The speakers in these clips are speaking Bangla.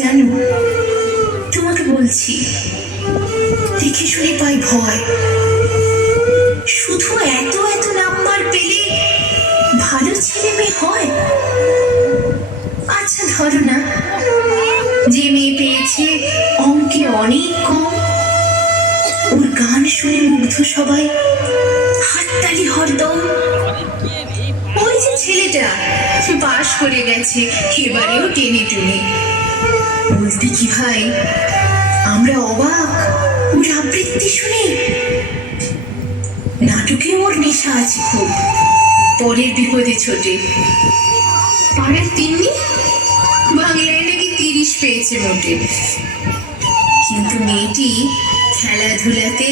জানো তোমাকে বলছি দেখে শুনে পাই ভয় শুধু এত এত নাম্বার পেলে ভালো ছেলে মেয়ে হয় আচ্ছা ধরো না যে মেয়ে পেয়েছে অঙ্কে অনেক কম ওর গান শুনে মুগ্ধ সবাই হাততালি হরদম ওই যে ছেলেটা পাশ করে গেছে এবারেও টেনে টুনে বলতে কি ভাই আমরা অবাক ওর আবৃত্তি শুনে নাটকে ওর নেশা আছে খুব পরের বিপদে ছোটে পাড়ার তিন্নি বাংলায় নাকি তিরিশ পেয়েছে মোটে কিন্তু মেয়েটি খেলাধুলাতে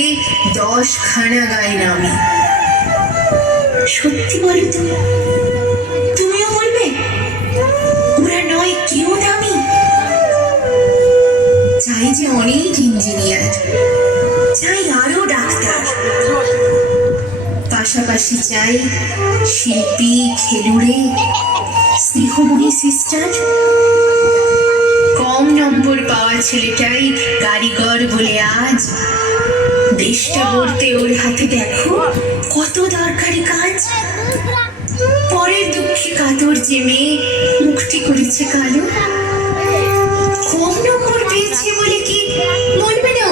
দশ খানা গায় নামে সত্যি বলে তো কলেজে অনেক ইঞ্জিনিয়ার চাই আরো ডাক্তার পাশাপাশি চাই শিল্পী খেলুড়ে স্নেহময়ী সিস্টার কম নম্বর পাওয়া ছেলেটাই কারিগর বলে আজ দেশটা বলতে ওর হাতে দেখো কত দরকারি কাজ পরের দুঃখে কাতর যে মেয়ে মুখটি করেছে কালো